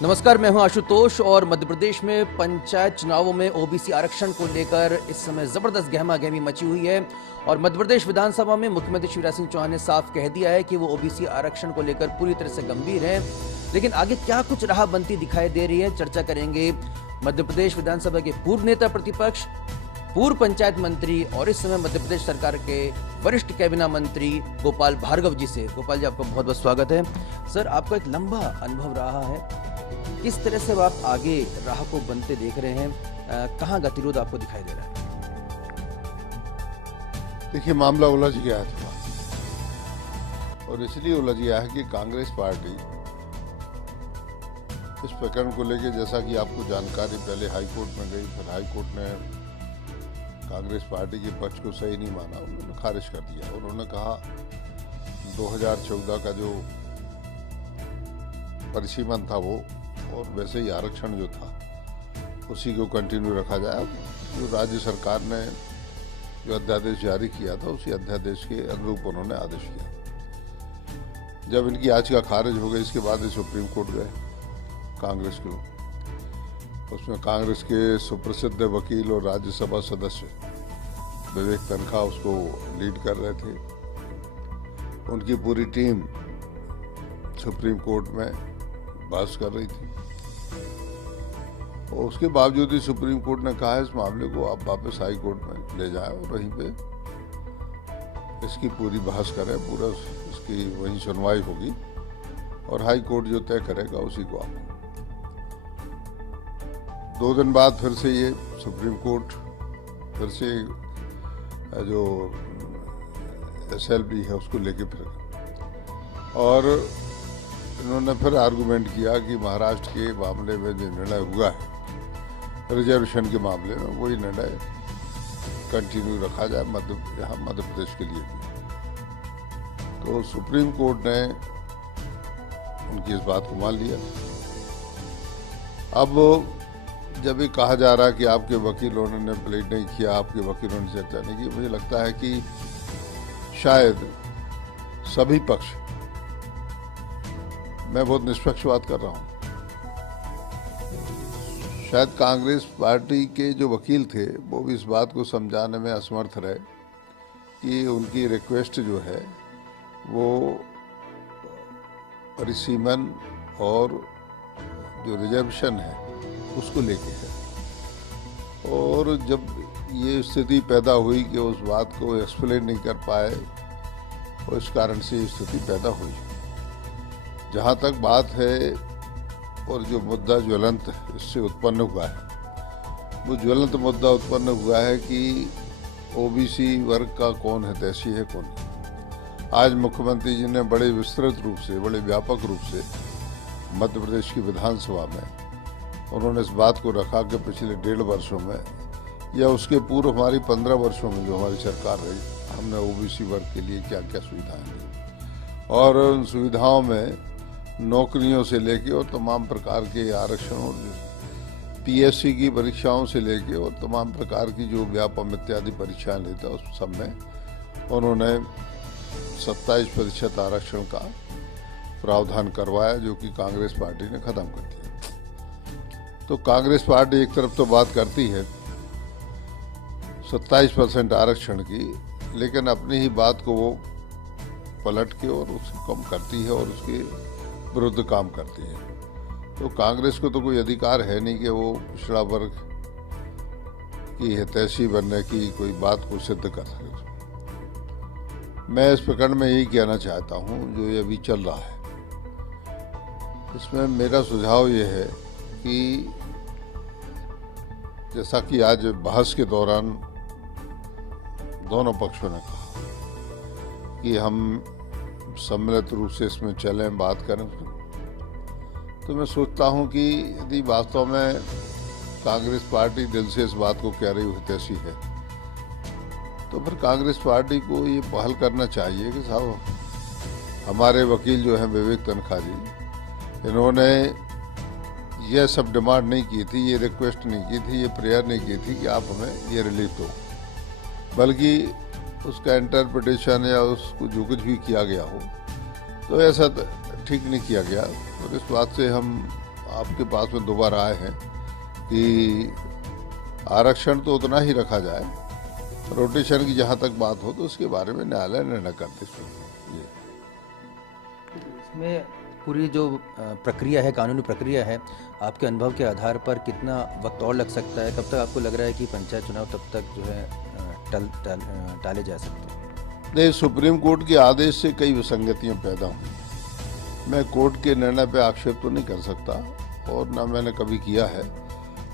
नमस्कार, मैं हूं आशुतोष और मध्य प्रदेश में पंचायत चुनावों में ओबीसी आरक्षण को लेकर इस समय जबरदस्त गहमागहमी मची हुई है और मध्य प्रदेश विधानसभा में मुख्यमंत्री शिवराज सिंह चौहान ने साफ कह दिया है कि वो ओबीसी आरक्षण को लेकर पूरी तरह से गंभीर हैं। लेकिन आगे क्या कुछ राह बनती दिखाई दे रही है, चर्चा करेंगे मध्य प्रदेश विधानसभा के पूर्व नेता प्रतिपक्ष, पूर्व पंचायत मंत्री और इस समय मध्य प्रदेश सरकार के वरिष्ठ कैबिनेट मंत्री गोपाल भार्गव जी से। गोपाल जी, आपका बहुत बहुत स्वागत है। सर, आपका एक लंबा अनुभव रहा है, किस तरह से आप आगे राह को बनते देख रहे हैं, कहाँ गतिरोध आपको दिखाई दे रहा है? देखिए, मामला उलझ गया था और इसलिए उलझ गया है कि कांग्रेस पार्टी इस प्रकरण को लेकर, जैसा कि आपको जानकारी, पहले हाईकोर्ट में गई, फिर हाईकोर्ट ने कांग्रेस पार्टी के पक्ष को सही नहीं माना, उन्होंने खारिज कर दिया। उन्होंने कहा 2014 का जो परिसीमन था वो, और वैसे ही आरक्षण जो था उसी को कंटिन्यू रखा जाए। जो राज्य सरकार ने जो अध्यादेश जारी किया था उसी अध्यादेश के अनुरूप उन्होंने आदेश किया। जब इनकी याचिका खारिज हो गई, इसके बाद सुप्रीम कोर्ट गए कांग्रेस के लोग। उसमें कांग्रेस के सुप्रसिद्ध वकील और राज्यसभा सदस्य विवेक तनखा उसको लीड कर रहे थे। उनकी पूरी टीम सुप्रीम कोर्ट में बहस कर रही थी और उसके बावजूद ही सुप्रीम कोर्ट ने कहा, इस मामले को आप वापस हाई कोर्ट में ले जाएं और वहीं पे इसकी पूरी बहस करें, पूरा इसकी वहीं सुनवाई होगी और हाई कोर्ट जो तय करेगा उसी को आप। 2 दिन बाद फिर से ये सुप्रीम कोर्ट फिर से जो SLP है उसको लेके फिर, और इन्होंने फिर आर्गुमेंट किया कि महाराष्ट्र के मामले में जो निर्णय हुआ है रिजर्वेशन के मामले में, वही निर्णय कंटिन्यू रखा जाए यहाँ मध्य प्रदेश के लिए भी। तो सुप्रीम कोर्ट ने उनकी इस बात को मान लिया। अब जब ये कहा जा रहा है कि आपके वकीलों ने प्लेड नहीं किया, आपके वकीलों ने चर्चा नहीं की, मुझे लगता है कि शायद सभी पक्ष, मैं बहुत निष्पक्ष बात कर रहा हूं, शायद कांग्रेस पार्टी के जो वकील थे वो भी इस बात को समझाने में असमर्थ रहे कि उनकी रिक्वेस्ट जो है वो परिसीमन और जो रिजर्वेशन है उसको लेके है। और जब ये स्थिति पैदा हुई कि उस बात को एक्सप्लेन नहीं कर पाए और इस कारण से ये स्थिति पैदा हुई। जहाँ तक बात है और जो मुद्दा ज्वलंत इससे उत्पन्न हुआ है, वो ज्वलंत मुद्दा उत्पन्न हुआ है कि ओबीसी वर्ग का कौन हितैषी है, कौन नहीं। आज मुख्यमंत्री जी ने बड़े विस्तृत रूप से, बड़े व्यापक रूप से मध्य प्रदेश की विधानसभा में उन्होंने इस बात को रखा कि पिछले 1.5 वर्षों में या उसके पूर्व हमारी 15 वर्षों में जो हमारी सरकार रही, हमने ओबीसी वर्ग के लिए क्या क्या सुविधाएं दी और उन सुविधाओं में नौकरियों से लेके और तमाम प्रकार के आरक्षणों, PSC की परीक्षाओं से लेके और तमाम प्रकार की जो व्यापम इत्यादि परीक्षाएं लेता है उस सब में उन्होंने 27% आरक्षण का प्रावधान करवाया, जो कि कांग्रेस पार्टी ने खत्म कर दिया। तो कांग्रेस पार्टी एक तरफ तो बात करती है 27% आरक्षण की, लेकिन अपनी ही बात को वो पलट के और उसको कम करती है और उसके विरुद्ध काम करती है। तो कांग्रेस को तो कोई अधिकार है नहीं कि वो पिछड़ा वर्ग की हितैषी बनने की कोई बात को सिद्ध कर सके। मैं इस प्रकरण में यही कहना चाहता हूं, जो ये अभी चल रहा है, इसमें मेरा सुझाव ये है कि जैसा कि आज बहस के दौरान दोनों पक्षों ने कहा कि हम सम्मिलित रूप से इसमें चलें, बात करें, तो मैं सोचता हूं कि यदि वास्तव में कांग्रेस पार्टी दिल से इस बात को कह रही हितैषी है, तो फिर कांग्रेस पार्टी को ये पहल करना चाहिए कि साहब हमारे वकील जो हैं विवेक तनखा जी, इन्होंने ये सब डिमांड नहीं की थी, ये रिक्वेस्ट नहीं की थी, ये प्रेयर नहीं की थी कि आप हमें ये रिलीफ दो, बल्कि उसका इंटरप्रिटेशन या उसको जो कुछ भी किया गया हो तो ऐसा ठीक नहीं किया गया। और इस बात से हम आपके पास में दोबारा आए हैं कि आरक्षण तो उतना ही रखा जाए, रोटेशन की जहाँ तक बात हो तो उसके बारे में न्यायालय निर्णय कर दे। ये इसमें पूरी जो प्रक्रिया है, कानूनी प्रक्रिया है, आपके अनुभव के आधार पर कितना वक्त और लग सकता है? कब तक आपको लग रहा है कि पंचायत चुनाव तब तक जो है टाले जा सकते हैं? नहीं, सुप्रीम कोर्ट के आदेश से कई विसंगतियां पैदा हुई। मैं कोर्ट के निर्णय पे आक्षेप तो नहीं कर सकता और ना मैंने कभी किया है,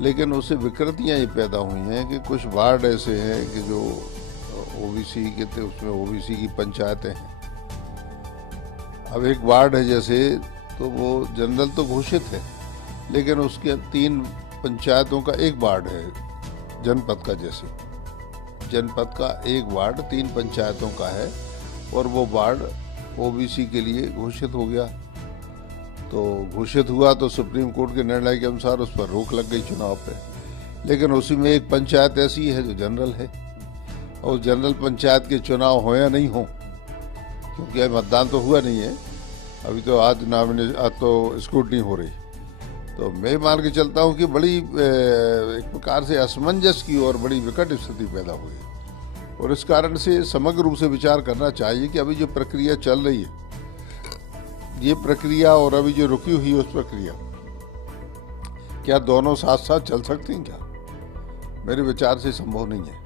लेकिन उससे विकृतियां ये पैदा हुई हैं कि कुछ वार्ड ऐसे हैं कि जो ओबीसी के थे, उसमें ओबीसी की पंचायतें हैं। अब एक वार्ड है जैसे, तो वो जनरल तो घोषित है, लेकिन उसके 3 पंचायतों का एक वार्ड है जनपद का। जैसे जनपद का एक वार्ड 3 पंचायतों का है और वो वार्ड ओबीसी के लिए घोषित हो गया। तो घोषित हुआ तो सुप्रीम कोर्ट के निर्णय के अनुसार उस पर रोक लग गई चुनाव पे, लेकिन उसी में एक पंचायत ऐसी है जो जनरल है, और जनरल पंचायत के चुनाव हो या नहीं हो, क्योंकि अब मतदान तो हुआ नहीं है अभी, तो आज तो स्क्रूटनी हो रही। तो मैं मान के चलता हूँ कि बड़ी एक प्रकार से असमंजस की और बड़ी विकट स्थिति पैदा हुई, और इस कारण से समग्र रूप से विचार करना चाहिए कि अभी जो प्रक्रिया चल रही है, ये प्रक्रिया और अभी जो रुकी हुई उस प्रक्रिया, क्या दोनों साथ साथ चल सकती हैं? क्या मेरे विचार से संभव नहीं है।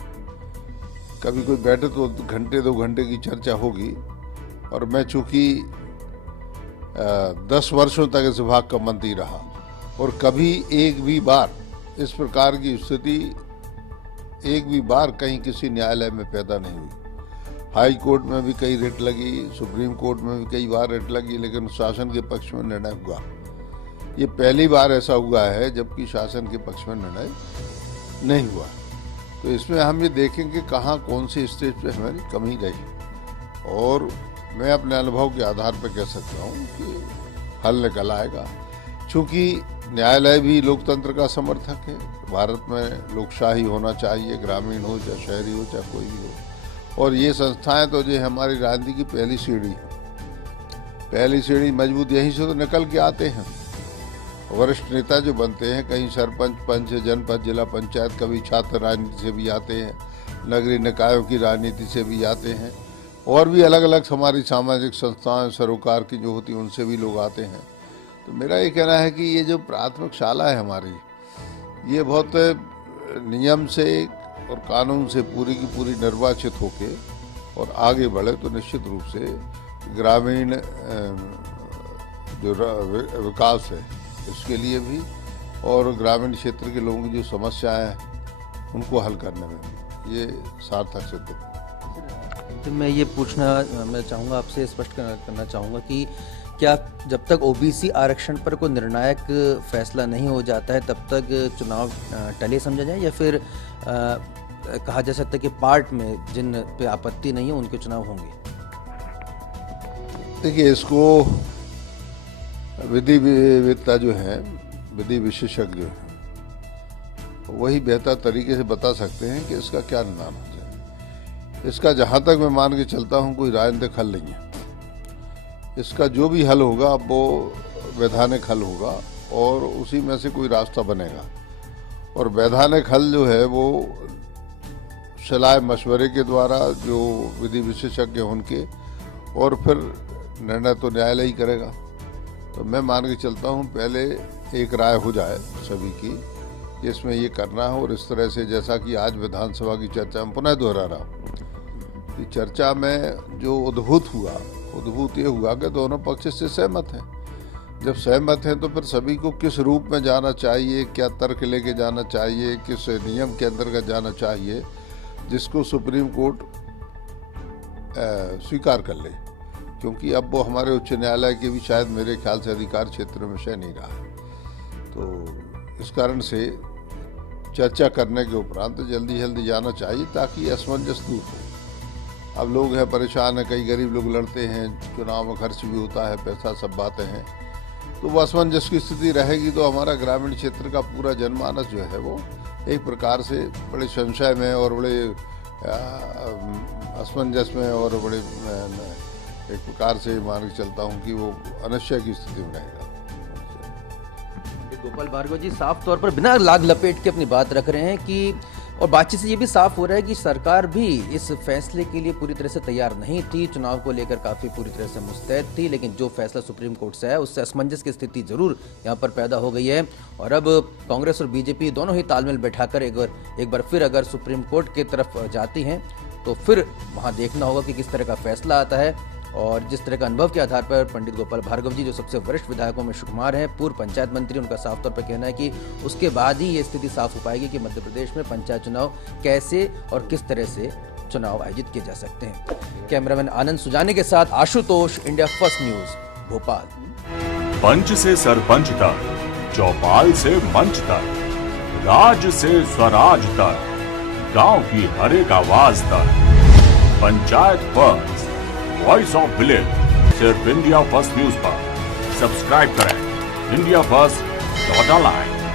कभी कोई बैठे तो घंटे 2 घंटे की चर्चा होगी, और मैं चूंकि 10 वर्षों तक इस विभाग का मंत्री रहा और कभी एक भी बार इस प्रकार की स्थिति एक भी बार कहीं किसी न्यायालय में पैदा नहीं हुई। हाई कोर्ट में भी कई रिट लगी, सुप्रीम कोर्ट में भी कई बार रिट लगी, लेकिन शासन के पक्ष में निर्णय हुआ। ये पहली बार ऐसा हुआ है जबकि शासन के पक्ष में निर्णय नहीं हुआ। तो इसमें हम ये देखेंगे कहाँ कौन सी स्टेज पे हमारी कमी रही, और मैं अपने अनुभव के आधार पर कह सकता हूँ कि हल निकल आएगा। चूँकि न्यायालय भी लोकतंत्र का समर्थक है। भारत में लोकशाही होना चाहिए, ग्रामीण हो चाहे शहरी हो चाहे कोई भी हो, और ये संस्थाएं तो जो हमारी राजनीति की पहली सीढ़ी है। पहली सीढ़ी मजबूत यहीं से तो निकल के आते हैं। वरिष्ठ नेता जो बनते हैं, कहीं सरपंच, पंच, जनपद, जिला पंचायत, कभी छात्र राजनीति से भी आते हैं, नगरीय निकायों की राजनीति से भी आते हैं, और भी अलग अलग हमारी सामाजिक संस्थाएं सरोकार की जो होती हैं उनसे भी लोग आते हैं। तो मेरा ये कहना है कि ये जो प्राथमिक शाला है हमारी, ये बहुत नियम से और कानून से पूरी की पूरी निर्वाचित होके और आगे बढ़े तो निश्चित रूप से ग्रामीण जो विकास है इसके लिए भी, और ग्रामीण क्षेत्र के लोगों की जो समस्याएं हैं उनको हल करने में ये सार्थक सिद्ध हो। तो मैं ये मैं चाहूँगा आपसे, स्पष्ट करना चाहूँगा कि क्या जब तक ओबीसी आरक्षण पर कोई निर्णायक फैसला नहीं हो जाता है तब तक चुनाव टले समझा जाए, या फिर कहा जा सकता है कि पार्ट में जिन पे आपत्ति नहीं है उनके चुनाव होंगे? देखिए, इसको विधिवेत्ता जो हैं, विधि विशेषज्ञ हैं, वही बेहतर तरीके से बता सकते हैं कि इसका क्या निर्माण हो जाए। इसका जहाँ तक मैं मान के चलता हूँ कोई राजनीतिक हल नहीं है। इसका जो भी हल होगा वो वैधानिक हल होगा और उसी में से कोई रास्ता बनेगा। और वैधानिक हल जो है वो सलाह मशवरे के द्वारा जो विधि विशेषज्ञ उनके, और फिर निर्णय तो न्यायालय ही करेगा। तो मैं मान के चलता हूँ पहले एक राय हो जाए सभी की कि इसमें ये करना है, और इस तरह से जैसा कि आज विधानसभा की चर्चा में पुनः दोहरा रहा हूँ कि चर्चा में जो उद्भूत ये हुआ कि दोनों पक्ष से सहमत हैं। जब सहमत हैं तो फिर सभी को किस रूप में जाना चाहिए, क्या तर्क लेके जाना चाहिए, किस नियम के अंतर्गत जाना चाहिए, जिसको सुप्रीम कोर्ट स्वीकार कर ले, क्योंकि अब वो हमारे उच्च न्यायालय के भी शायद मेरे ख्याल से अधिकार क्षेत्र में विषय नहीं रहा है। तो इस कारण से चर्चा करने के उपरांत जल्दी जल्दी जाना चाहिए ताकि असमंजस दूर हो। अब लोग हैं परेशान हैं, कई गरीब लोग लड़ते हैं, चुनाव में खर्च भी होता है, पैसा, सब बातें हैं। तो वो असमंजस की स्थिति रहेगी तो हमारा ग्रामीण क्षेत्र का पूरा जनमानस जो है वो एक प्रकार से बड़े संशय में और बड़े असमंजस में और बड़े एक प्रकार से मान के चलता हूँ कि वो अनिश्चय की स्थिति में रहेगा। गोपाल भार्गव जी साफ तौर पर बिना लाग लपेट के अपनी बात रख रहे हैं कि और बातचीत से ये भी साफ हो रहा है कि सरकार भी इस फैसले के लिए पूरी तरह से तैयार नहीं थी, चुनाव को लेकर काफी पूरी तरह से मुस्तैद थी, लेकिन जो फैसला सुप्रीम कोर्ट से है उससे असमंजस की स्थिति जरूर यहाँ पर पैदा हो गई है। और अब कांग्रेस और बीजेपी दोनों ही तालमेल बैठाकर एक बार फिर अगर सुप्रीम कोर्ट की तरफ जाती हैं तो फिर वहाँ देखना होगा कि किस तरह का फैसला आता है। और जिस तरह का अनुभव के आधार पर पंडित गोपाल भार्गव जी जो सबसे वरिष्ठ विधायकों में शुमार हैं, पूर्व पंचायत मंत्री, उनका साफ तौर पर कहना है कि उसके बाद ही ये स्थिति साफ हो पाएगी कि मध्य प्रदेश में पंचायत चुनाव कैसे और किस तरह से चुनाव आयोजित किए जा सकते हैं। कैमरामैन आनंद सुजाने के साथ Ashutosh, India First News, Bhopal. पंच से सरपंच तक, चौपाल से मंच तक, राज से स्वराज तक, गांव की हर एक आवाज तक, panchayat first, voice of village, सिर्फ इंडिया फर्स्ट न्यूज पर। सब्सक्राइब करें इंडिया फर्स्ट .online।